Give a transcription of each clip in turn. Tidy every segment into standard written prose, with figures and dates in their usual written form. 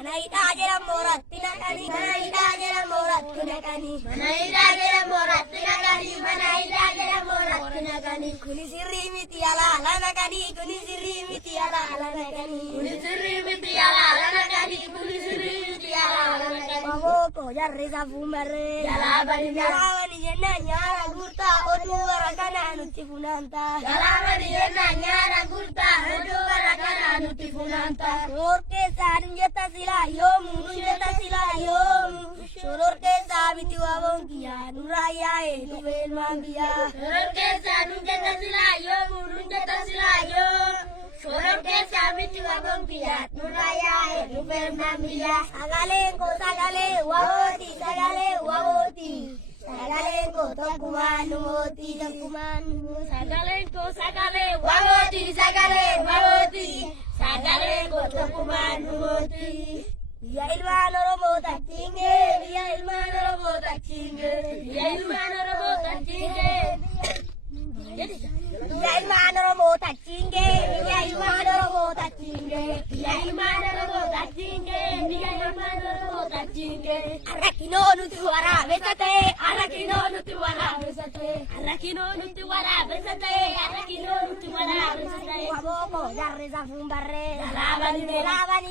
Manaida jera morat tinakani, manaida jera morat tinakani, manaida jera morat tinakani, manaida jera morat tinakani. Kuni sirri miti ala ala nakani, kuni sirri miti ala ala nakani, kuni sirri miti ala ala nakani, kuni sirri miti ala ala nakani. Bawo ko jarre sa fumare, jalabani jenna nyara gurta odu warakana nuti funanta, jalabani jenna nyara gurta odu warakana nuti funanta. Orke san jeta Yom, Nujeta sila yom, Surur kesa biti wabong kia, Nuraya Nubel mambia. Surur kesa Nujeta sila yom, Nujeta sila yom, Surur kesa biti wabong kia, Nuraya Nubel mambia. Sagale waboti, sagale waboti. Sagale ko tokuman moti, tokuman. Sagale waboti, sagale waboti. Sagale ko tokuman moti. Ya ilman oromo tachinge, ya ilman oromo tachinge, ya ilman oromo tachinge. Ya ilman oromo tachinge, ya ilman oromo tachinge, ya ilman oromo tachinge, ya ilman oromo tachinge. Arakino nutuara besate, arakino nutuara besate, arakino nutuara besate, arakino nutuara besate. Waboko jarre sa fumbarre, jalabani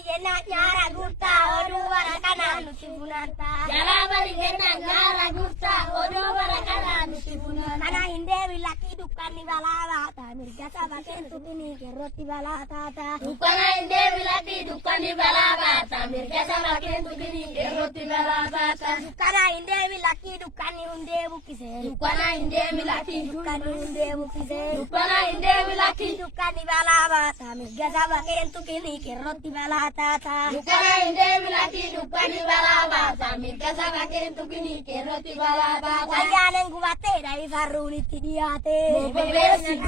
jena nyara gurta odu warakana nutifunanta, jalabani jena nyara gurta odu warakana nutifunanta. Mana hinde wilaki dukani balava, tamir jasa baken tukini keroti balata. Dukana hinde wilaki dukani balava, tamir jasa baken tukini keroti balata. Dukana hinde wilaki dukani hunde bukise, dukana hinde wilaki dukani hunde bukise, dukana hinde wilaki dukani balava, tamir jasa baken tukini keroti balata. Dukana hinde wilaki dukani balava, tamir jasa baken tukini keroti balata. Wayanen gubate dai faruni tidiate, bebesi di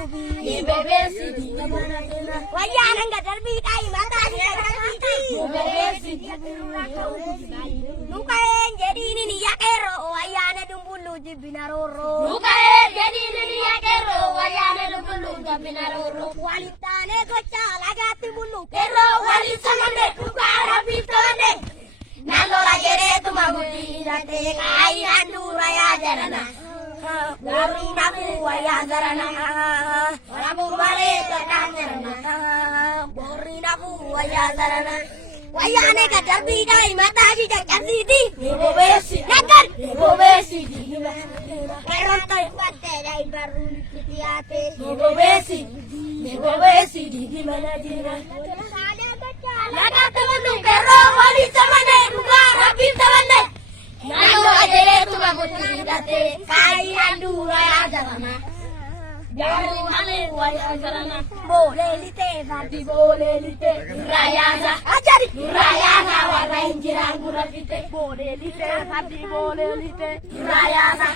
wayanen gadar bi dai mata di bebesi lukaen jadi ini ya kero wayane dumbulu jibinaroro, lukaen jadi ini ya kero wayane dumbulu jibinaroro. Walitane gocha lagati bulu kero walisamane tukara bitone nalo lagere tumabuti date kai andura ya jarana. Gori nabu waya zarana, rabu bale katangarana. Gori nabu waya zarana, waya ne kadar bidai mata di jakar sidi. Bobesi, jakar, bobesi di. Kerontoy pate dai baru kitiate. Bobesi di mana dina. Laga temen kero wali samane buka rapi samane. Nalo ajere tumabuti date kai andura ya jarana. Jari male waya jarana. Bolelite vadi bolelite rayaza ajari rayaza warain jirangu rafite. Bolelite vadi bolelite rayaza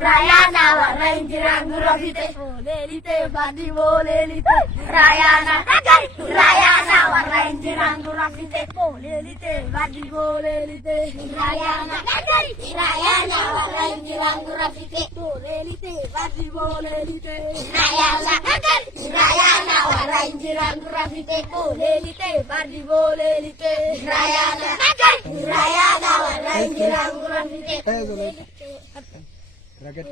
rayaza warain jirangu rafite. Bolelite vadi bolelite rayaza ajari rayaza warain jirangu rafite. Bolelite vadi bolelite rayaza ajari rayaza warain jirangu rafite. Bolelite vadi bolelite rayaza ajari rayaza warain jirangu rafite. Bolelite vadi bolelite rayaza ajari rayaza warain jirangu rafite. Rakyat